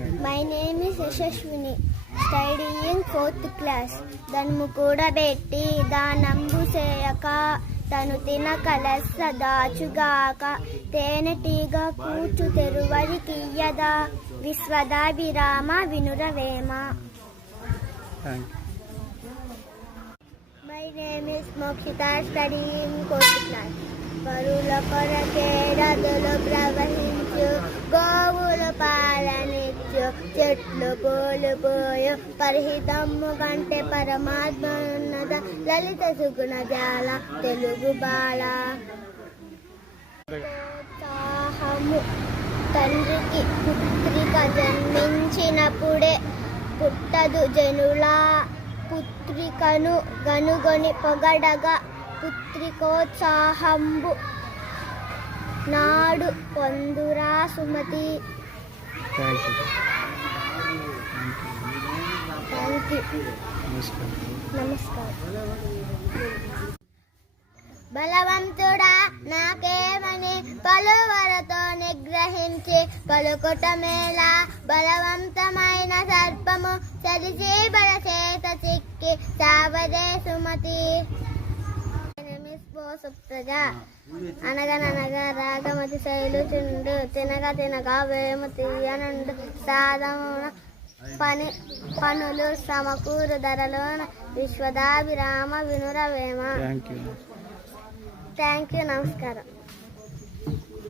My name is Yashashwini, studying 4th class. ధనము కూడబెట్టి దానంబు చేయక తను తినకలెస్స దాచుగాక తేనెటీగ కూర్చు తెరువరికియ్యదా విశ్వదాభిరామ వినురవేమ. My name is Mokshita, studying 4th class. పరుల కొరకే నదులు ప్రవహించు, గోవులు పాలనిచ్చు, చెట్లు పూలు పోయు, పరిహితమ్ము కంటే పరమాత్మ ఉన్నద, లలిత సుగుణ జాల తెలుగు బాల. ప్రోత్సాహము తండ్రికి పుత్రిక జన్మించినప్పుడే పుట్టదు జనులా, పుత్రికను గనుగొని పొగడగా పుత్రికోత్సాహంబు నాడు పొందురా సుమతి. నమస్కారం. బలవంతుడా నాకేమని పలువరతో నిగ్రహించి పలుకుటమేలా, బలవంతమైన సర్పము చలిచి బలచేత చిక్కి చావదే సుమతి. సుప్రజ అనగననగా రాగమతి శైలుచుండు, తినగా తినగా వేము తీయనుండు, సాధమున పనులు సమకూరు ధరలోన విశ్వదాభిరామ వినురవేమ. Thank you. నమస్కారం.